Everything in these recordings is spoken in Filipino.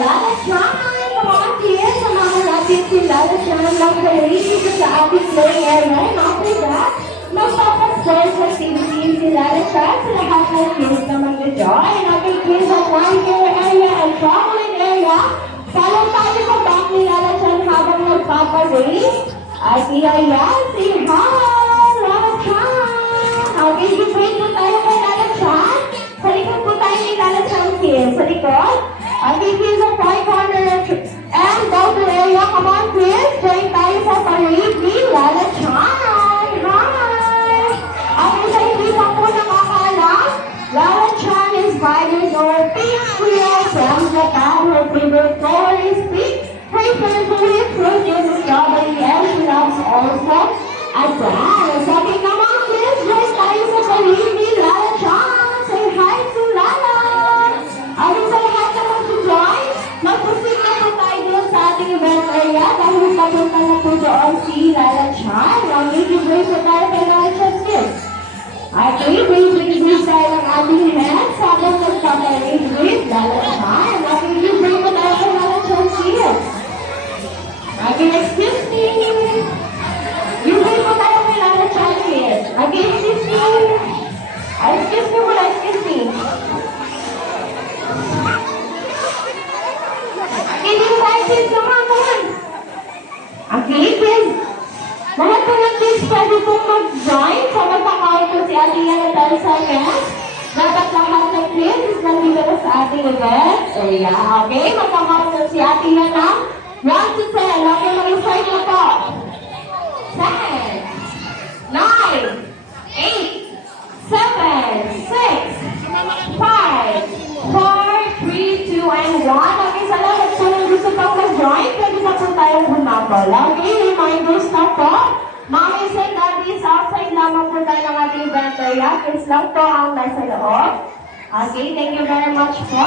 Lala Chan! Come on, kids! Samahan natin si Lala Chan ng galing dito sa ating play area. And after that, magpapasports activities si Lala Chan sa lahat ng kids na mag-join. Ating kids at one-year area and traveling area. Follow tayo sa back ni Lala Chan habang nagpaparace. At iyayan, say hi! Lala Chan! Okay, give po tayo kay Lala Chan. Sa likod po tayo ni Lala Chan kids. Sa likod. Okay, kids at right corner and go to area. Come on, kids. Join tayo sa parade ni Lala Chan. Hi! Okay, sa hindi pa po nakakaalam, Lala Chan is 5 years old. Pink wheel from Japan. Her favorite color is pink. Her favorite fruit is strawberry. And she loves also a dance. Okay, come on, kids. Join tayo sa parade ni Lala Chan. Say hi to Lala. Okay, sa lahat na mag-join, mag-proceed na po tayo doon sa ating event area dahil papunta na po doon si Lala Chan. Ang make-a-brace po tayo kay Lala Chan kids. Okay, brace tayo ng ating hands habang nagpaparade with Lala Chan. Okay, make-a-brace po tayo kay Lala Chan kids. Okay, excuse me. Make-a-brace po tayo kay Lala Chan kids. Okay, excuse me. Excuse me muna, excuse me. Kids, come on. Okay, kids. Lahat po ng kids pwede pong mag-join sa magkakawin po si Ate Yana dahil sa event. Dapat lahat ng kids nandito na sa ating event area. Okay, magkakawin po si Ate Yana. 1 to 10. Okay, mag-start na po. 10, 9, 8, 7, 6, 5, 4, 3, 2, and 1. Okay, sa lahat po ng gusto pang mag-join, pwede na po tayong humabol. Okay, reminders na po. Mommies and daddies, outside lamang po tayo ng ating event area. Kids lang po ang nasa loob. Okay, thank you very much po.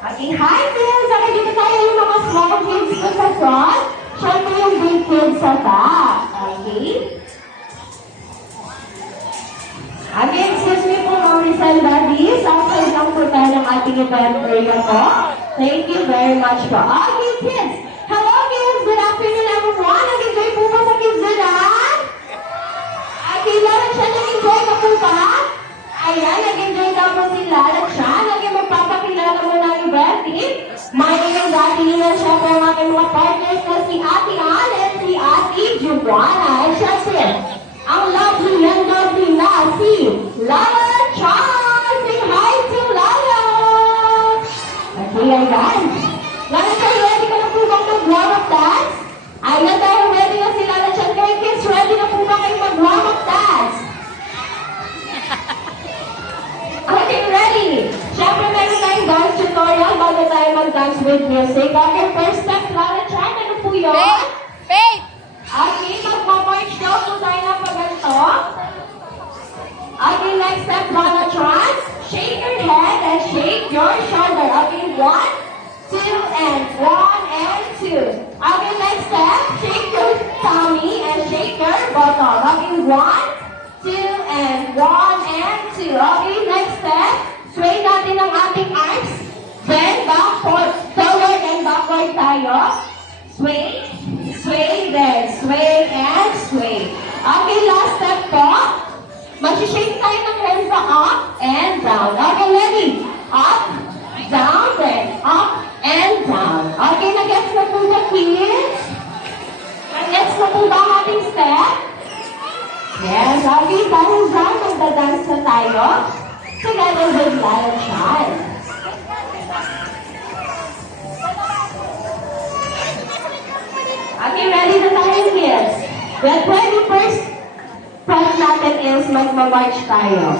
Okay, hi kids! Okay, dito tayo yung mga small kids po sa front. Siyempre yung big kids sa back. Okay? Okay, excuse me po, mommies and daddies. Outside lang po tayo ng ating event area po. Thank you very much po. Okay, kids. Hello, kids. Good afternoon, everyone. Nag-enjoy po ba sa kids nila? Okay, Lala Chan, nag-enjoy ka po ba? Ayan, nag-enjoy ka po si Lala Chan. Okay, magpapakilala mo ng event team. My name is Ate Lina. Siya po ang aking mga partners na si Ate Ann and si Ate Juana. And syempre, ang lovely na si Lala Chan. Say hi to Lala. Okay, ayan. Lala Chan, ready ka na po bang mag-warm up dance? Ayan tayo, ready na si Lala Chan. Kaya kids, ready na po ba kayo mag-warm up dance? Okay, ready. Siyempre, meron tayong dance tutorial bago tayo mag-dance with music. Okay, first step, Lala Chan, ano po yun? Faith! Okay, magmamarch daw po tayo ng paganto. Okay, next step, Lala Chan. Shake your head and shake your shoulder. Okay, 1, 2, and 1, and 2. Okay, next step, shake your tummy and shake your bottom. Okay, 1, 2, and 1, and 2. Okay, next step, sway natin ang ating arms. Then, forward and backward tayo. Sway, sway, then sway, and sway. Okay, last step po. Mag-shake tayo ng hands na up and down. Okay, ready? Up, down, then up, and down. Okay, nag-gets na po ba, kids? Nag-gets na po ba ang ating step? Yes, okay, dahil dyan, magdadance na tayo. Together with Lala Chan. Okay, ready na tayo, kids? Well, pwede first part natin is magmamarch tayo.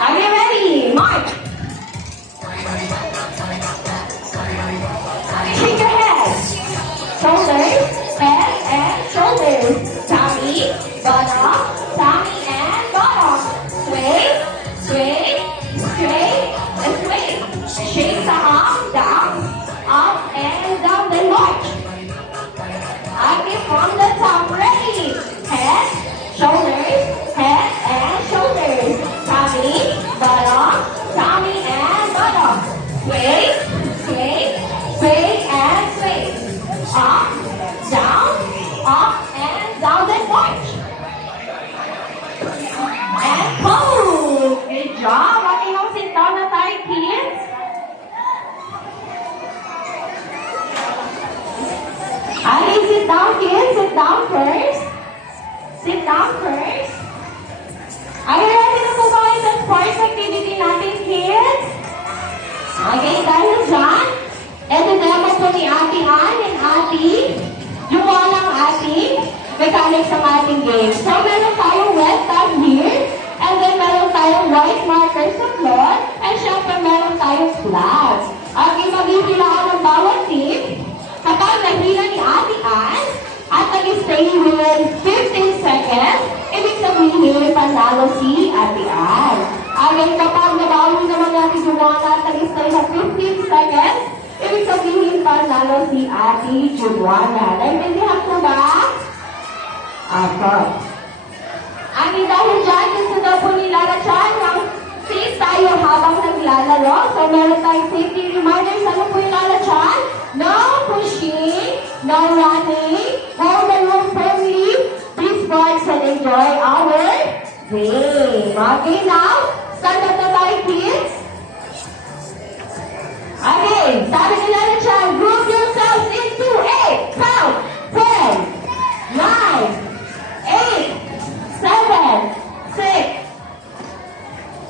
Are you ready? March! Shake your head. Shoulders, head, and shoulders. Tummy, bottom, tummy, and bottom. Sway, sway, sway, and sway. Shake the arm, down, up, and down, then march. Okay, from the top, sit down, kids. Sit down first. Sit down first. Are you ready na po kayo sa sports activity natin, kids? Okay, dahil dyan, ito demo po ni Ate Ann and Ate, yung walang ating mechanics ng ating game. So, meron tayong wet tab here, and then meron tayong white markers sa floor, and syempre meron tayong flags. Okay, maghihilaan ng bawat team. Kapag nahila ni Ate Ann, at nag-stay within 15 seconds, ibig sabihin, panalo si Ate Ann. Okay, kapag nabawi naman natin yung mga nag-stay sa 15 seconds, ibig sabihin, panalo si Ate Juana. Naintindihan ko ba? Ako. Ang dahil dyan, gusto daw po nila na dyan, safe tayo habang naglalaro. So, meron tayong safety reminders. Ano po yung lalachan? No pushing, no running, hold the room firmly. Please watch and enjoy our game. Okay, now, stand up na tayo, kids. Okay, sabi nila na dyan, group yourselves into 8, count, 10, 9, 8, 7, 6,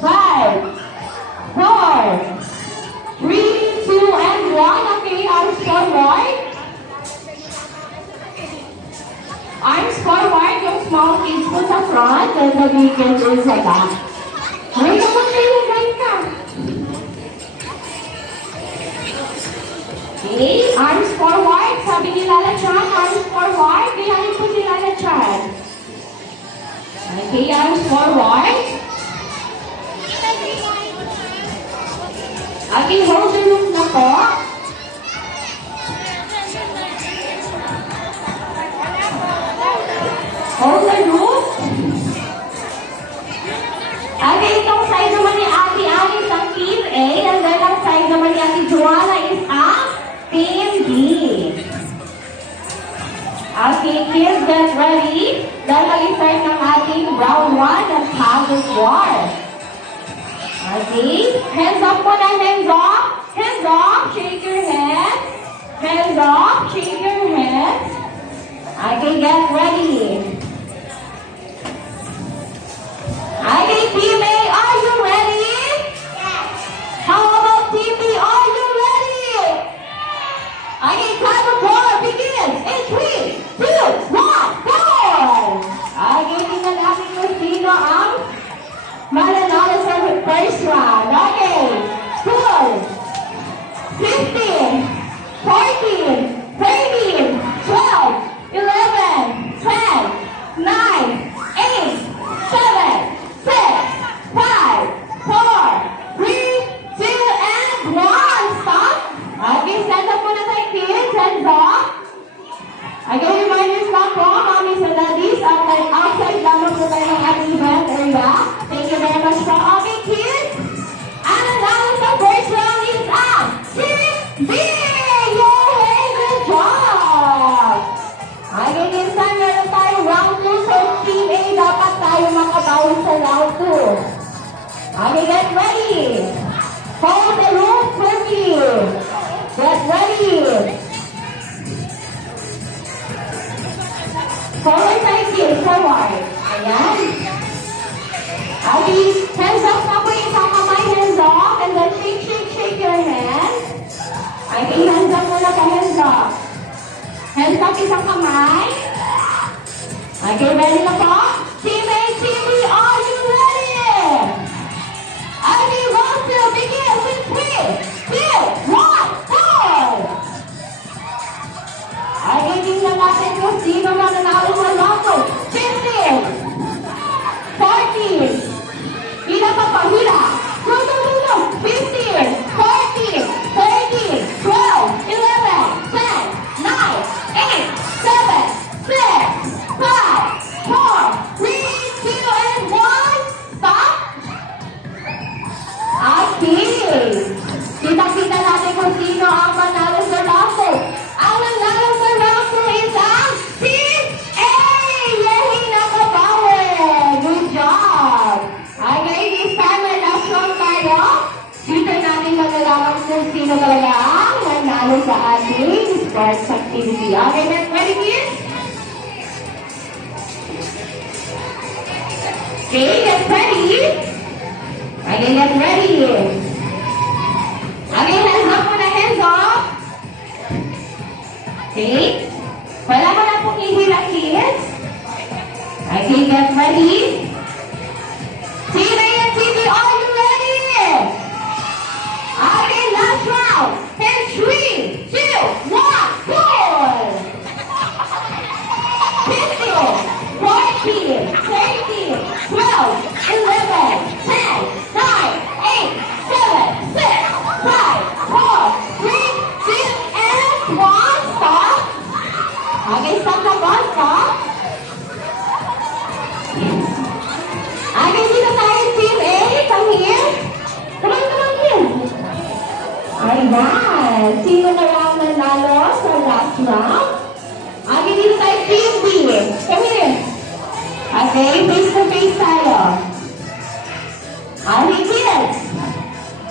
5, 4, 3, 2, and 1. Okay, arms forward. Arms forward. Yung small kids po sa front and the big kids is sa back. Ay, naman kayo, right na. Okay, arms forward. Sabi ni Lala Chan, arms forward. Kailangan po si Lala Chan. Okay, arms forward. Okay, hold the room na po. Hold the room. Okay, itong side naman ni Ate Ann is ang Team A, and then ang side naman ni Ate Joanna is ang Team B. Okay, kids, get ready. Dahil mag-start ng ating round 1 ng tug of war. Okay, hands up muna, hands up. Hands up, shake your hands. Hands up, shake your hands. Okay, get ready. Okay, Team A, are you ready? Yes. How about Team B, are you ready? Okay, time of war begins in 3, 2, 1, go! Okay, tingnan natin kung sino ang mananalo sa first round. Okay, score 15, 14, 13, 12, 11, 10, 9, 8, 7, 6, 5, 4, 3, 2, and 1. Stop. Okay, stand up muna tayo, kids. Hands up. Okay, reminders lang po, mommies and daddies. Outside lamang po tayo ng ating event area. Thank you very much po. Okay, kids. Ang nanalo sa first round is ang Team B! Yay! Good job! Okay, this time meron tayo round 2. So, Team A, dapat tayo makabawi sa round 2. Okay, get ready. Hold the room firmly. Get ready. Forward tayo, kids. Forward. Ayan. Okay, hands up na po yung isang kamay. Hands up. And then shake, shake, shake your hands. Okay, hands up muna pa. Hands up. Hands up isang kamay. Okay, ready na po? Team A, Team B, are you ready? Okay, round 2 begins in 3, 2, 1, go! Okay, tingnan natin kung sino mananalo sa round 2. 15, 14, hila pa pa, hila. 15, 14, 13, 12, 11, 10, 9, 8, 7, 6, 5, 4, 3, 2, and 1. Stop. Okay. Kita-kita natin kung sino ang manalo sa round 2. Ang nanalo sa round 2 is ang Team A! Yay! Nakabawi! Good job! Okay, this time may last round tayo. Dito natin malalaman kung sino talaga ang nanalo sa ating sports activity. Okay, get ready, kids? Okay, get ready. Okay, get ready. Okay, hands up muna, hands up. Okay. Wala mo na pong ihila, kids. Okay, get ready. Team A and Team B, are you ready? Okay, last round. In 3, 2, 1, go! 15, 14, 13, 12, 11, 10, 9, 8, 7, 6, 5, 4, 3, 2, and 1. Stop. Okay, stop the bus, stop. Okay, dito tayo, Team A. Come here. Come on here. Ayan. Sino na lang nanalo sa last round? Okay, dito tayo, Team B. Come here. Okay, face to face tayo. Okay, kids.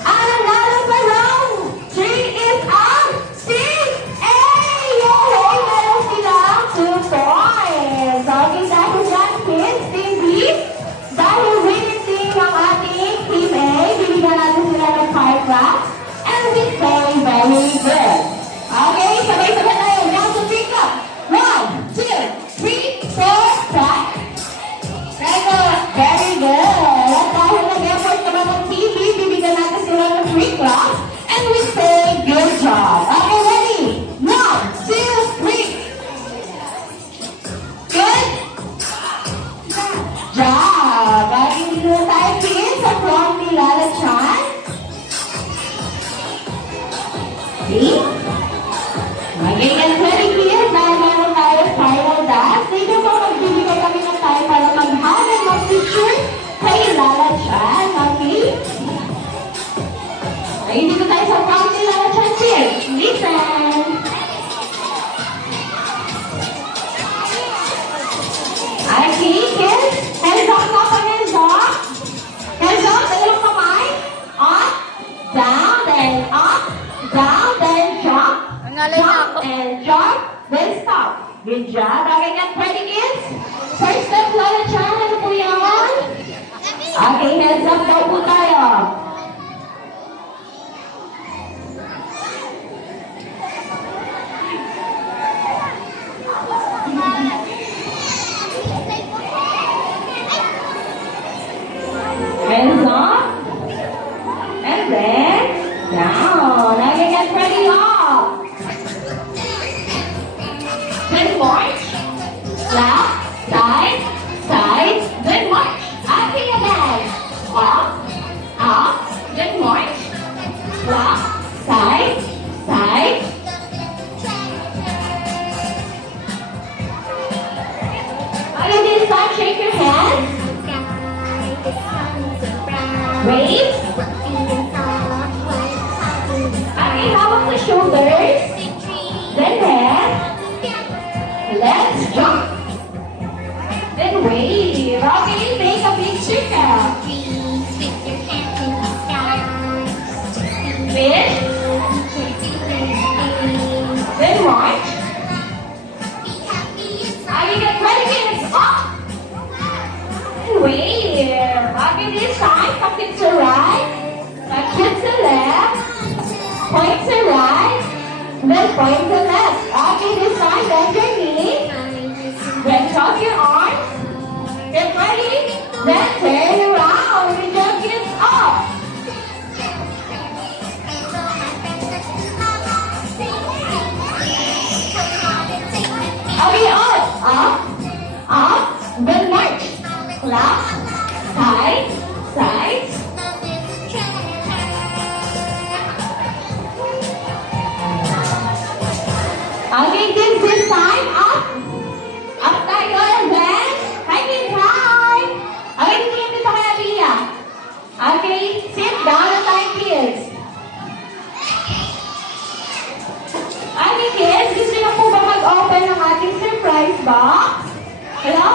Ang nanalo sa round 3 is ang Team A. Yay! Meron silang 2 points. Okay, dahil dyan, kids, Team B, dahil winning team ang ating Team A, bibigyan natin sila ng card wrap, and we say very good. Okay, sabay-sabay tayo. Now to pick up. 1, 2, 3, 4, 5. Very good. Very good. At dahil nag-effort naman ng Team B, bibigyan natin sila ng free class, and we say good job. Okay, ready? 1, 2, 3. Good job. Bagay dito tayo, kids, sa from ni Lala Chan. See? Okay, and ready, kids, dahil meron tayo final dance. Dito po magbibigay kami ng time para mag-have and mag-picture kay Lala Chan. Okay? Okay, dito tayo sa from ni Lala Chan, kids. Listen. Okay, kids. Hands up, up, hands up. Hands up, dalawang kamay. Up, down, then up, down, then jump. Jump and jump, then stop. Good job. Okay, get ready, kids. First step, Lala Chan. Ano po yan? Okay, hands up daw po tayo. Hands up. And then down. Okay, get ready, up. Then march. Left, side, side, then march. Okay, again. Up, then march. Left, side, side. Okay, this time, shake your hands. Wave. Okay, how about the shoulders? Then head. Let's jump. Then wave. Okay, make a big circle. Fish. Then march. Okay, get ready, kids. Up. And wave. Okay, this time, come kids to right. Come kids to left. Point to right. Then point to left. Okay, this time, bend your knee. Then cross your arms. Get ready. Then turn around. And jump kids up. Okay, up, then march. Left, side, side. Okay, kids, this time, up tayo, and then, hi kids, hi. Okay, tingin dito kaya, Pia. Okay, sit down na tayo, kids. Okay, kids, gusto niyo po ba mag-open ng ating surprise box? Hello?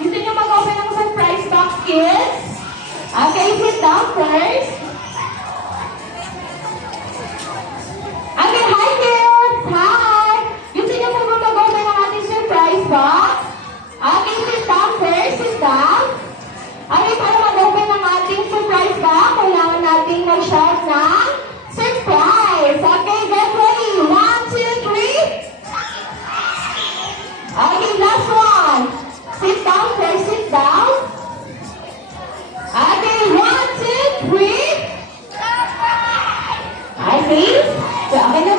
Gusto niyo mag-open ng surprise box, kids? Okay, sit down first. Okay, hi kids! Hi!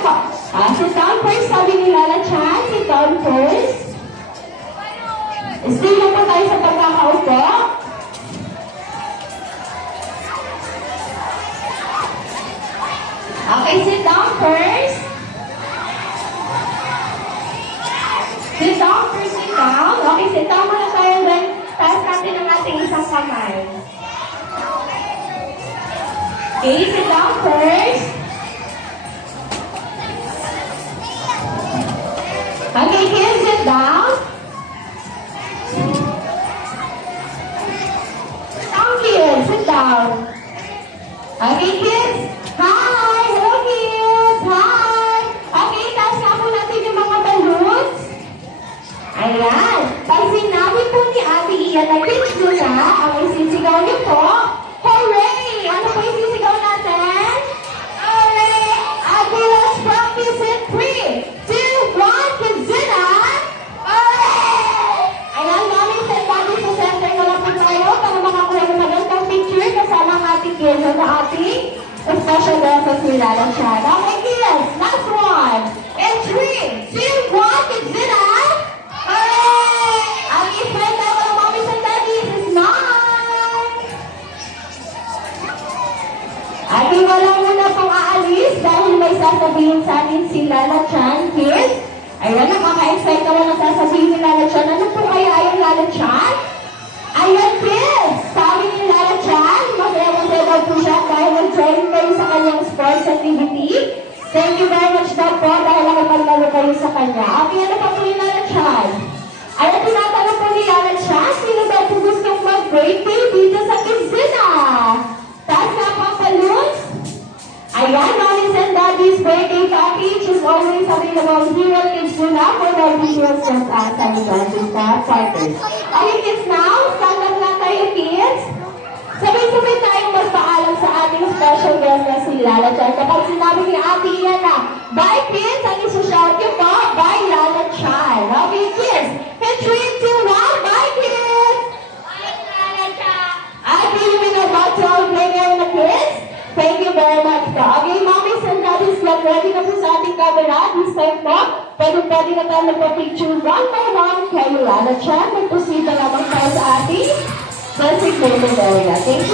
Sit down first, sabi ni Lala Chan. Sit down first. Stay lang po tayo sa pagkakaupo. Okay, sit down first. Sit down first, sit down. Okay, sit down muna tayo. Then, taas natin ang ating isang kamay. Okay, sit down first. Okay, kids, sit down. Down, kids, sit down. Okay, kids. Hi, hello, kids. Hi. Okay, taas na po natin yung mga balloons. Ayan. Pag sinabi po ni Ate Ian na kids na, ang isisigaw niyo po, hooray! Ano po isisigaw natin? Hooray! Ate, let's practice it. 3, 2, 1, Kidzina! Hooray! Ayan, mami, sa daddy sa center na lang po tayo para makakuha ng magandang picture kasama ang ating kids at ating special guest sa Lala Chan. Okay, kids, last one. And 3, 2, 1, Kidzina! Hooray! Ang i-friend ako ng mami sa daddy is mine! Ate, wala muna pong aalis dahil may sasabihin sa atin si Lala Chan, kids. Ayan, nakaka-excite naman ang sasabihin ni Lala Chan. Ano po kaya yung Lala Chan? Ayan, kids! Sabi ni Lala Chan, masaya-masaya daw po siya dahil nag-join kayo sa kanyang sports activity. Thank you very much daw po dahil nakapaglaro kayo sa kanya. Okay, ano pa po ni Lala Chan? Ayan, tinatanong po ni Lala Chan, sino daw po gustong mag-birthday dito sa Kidzina? Taas na po ang balloons. Ayan, mommy's and daddy's birthday package is always available here at Kidzina for the videos just outside the partners. Okay, kids, now, stand up lang tayo, kids. Sabay-sabay tayong magpaalam sa ating special guest na si Lala Chan. Kapag sinabi ni Ate Ian na, bye, kids, ang isa-shout niyo po, bye, Lala Chan. Okay, kids, in 3, 2, 1, bye, kids! Bye, Lala Chan! Okay, you mean about to all play ngayon na kids? Thank you very much po. Okay, mommies and daddies, get ready na po sa ating camera. This time po, pwede na tayo magpa-picture one by one kay Lala Chan. Mag-proceed na lamang tayo sa ating designated area. Thank you.